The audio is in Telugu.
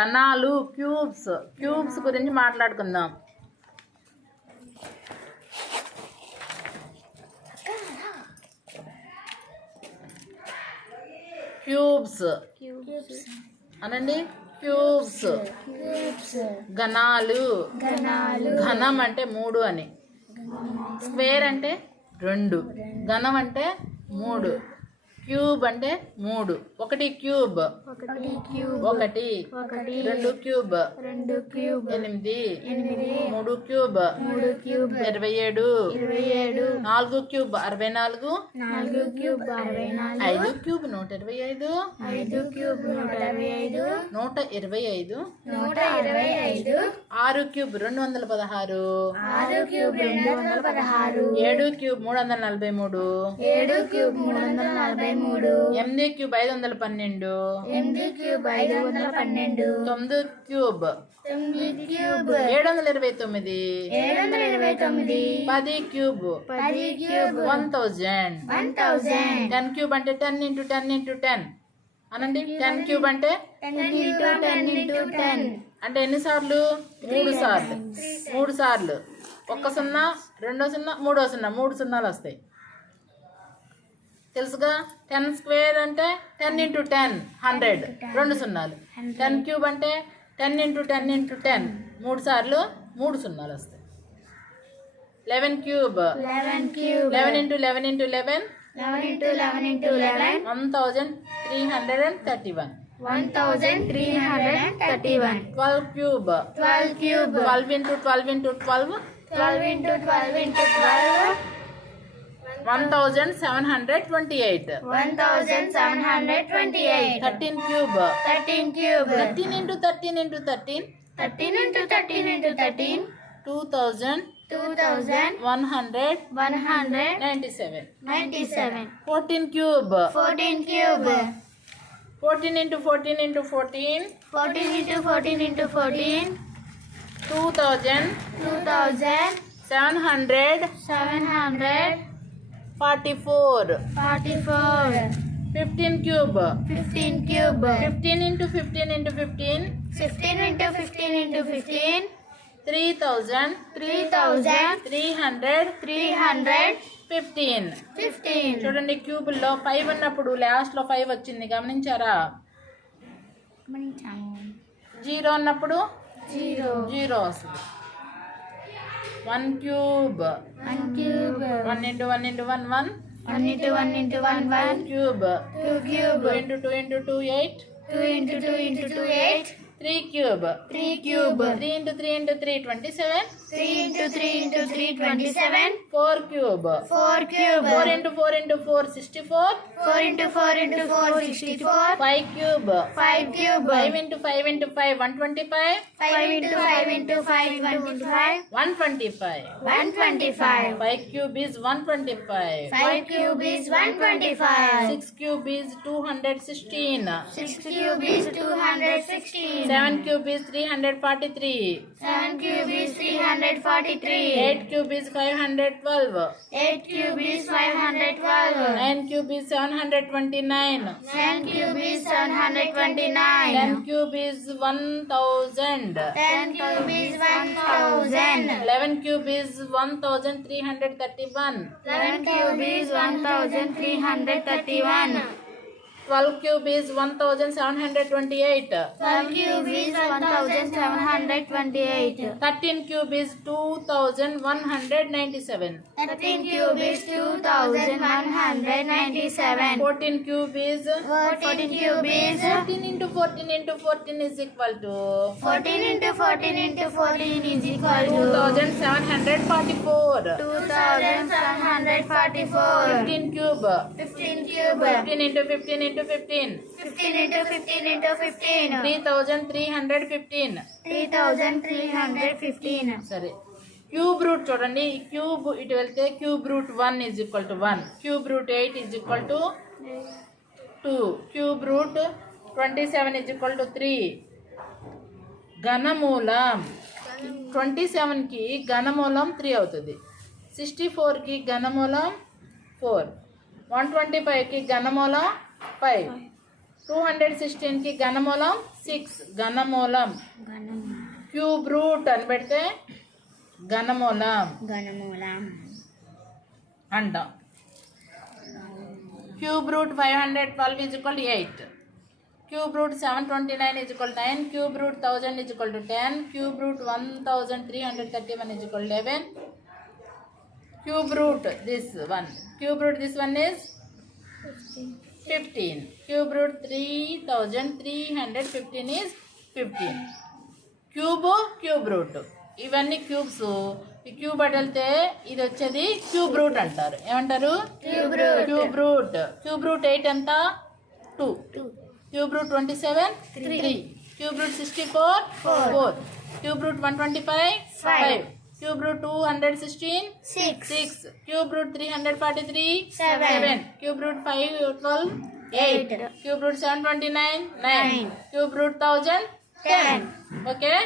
ఘనాలు, క్యూబ్స్ గురించి మాట్లాడుకుందాం. క్యూబ్స్ అనండి. క్యూబ్స్. ఘనాలు. ఘనం అంటే 3 అని. స్క్వేర్ అంటే 2. ఘనం అంటే 3. క్యూబ్ అంటే 3. 1 cube 1, 2 cube 8, 3 cube 27, 4 cube 64, 5 cube 125, 125, 6 cube 216, 7 cube 343, 8 cube 512, 9 cube 729, 10 cube 1000, 10 cube అంటే 10 × 10 × 10 అనండి. 10 క్యూబ్ అంటే 10 అంటే ఎన్నిసార్లు? 3 సార్లు. 3 సార్లు. 1 0, 2 0, 3 0, 3 సున్నాలు వస్తాయి. తెలుసుగా. 10 స్క్వేర్ అంటే 10 × 10 100, 2 సున్నాలు. 10 క్యూబ్ అంటే 10 × 10 × 10 3 సార్లు, 3 సున్నాలు వస్తాయి. 11 cube 11 × 11 × 11, 1331. 12 cube 12 × 12 × 12, 1728. 13 cube 13 × 13 × 13, 2197. 14 cube 14 × 14 × 14, 2744. 15 cube 15 × 15 × 15, 3315. చూడండి, క్యూబుల్లో 5 ఉన్నప్పుడు లాస్ట్ లో 5 వచ్చింది, గమనించారా? 0 ఉన్నప్పుడు 0 వస్తుంది. 1 cube 1 × 1 × 1, 1 cube 2 × 2 × 2, 8. 3 cube 3 × 3 × 3, 27. 4 cube 4 × 4 × 4, 64. 5 cube 5 × 5 × 5, 125. 125. 5 cube is 125. 6 cube is 216. 7 cube is 343. 8 cube is 512. 9 cube is 729. 10 cube is 1000. 11 cube is 1331. 12 cube is 1728. 13 cube is 2197. 14 cube is 14 into 14 is equal to 2744. 15 cube 15 into 15 into 15. 3315. సరే, క్యూబ్ రూట్ చూడండి. ఈ క్యూబ్ ఇటు వెళ్తే cube root 1 is equal to 1. Cube root 8 is equal to 2. Cube root 27 is equal to 3. ఘనమూలం 27కి ఘనమూలం 3 అవుతుంది. 64కి ఘనమూలం 4. 125కి ఘనమూలం 5. 216కి ఘనమూలం 6 ఘనమూలం. క్యూబ్ రూట్ అని పెడితే ఘనమూలం అంటాం. Cube root 512 is equal to 8. Cube root 729 is equal 9. Cube root 1000 is equal to 10. Cube root 1331 is equal 11. Cube root this one. Cube root this one is 15. Cube root 3315 is 15. Cube root. ఇవన్నీ క్యూబ్స్. ఈ క్యూబ్ అడిగితే ఇది వచ్చేది క్యూబ్ రూట్ అంటారు. ఏమంటారు? Cube root. క్యూబ్ రూట్ 8 ఎంత? 2. Cube root 27 3. Cube root 64 4. Cube root 125 5. Cube root 216 6. Cube root 343 7. Cube root 512 8. Cube root 729 9. Cube root 1000 10. Okay.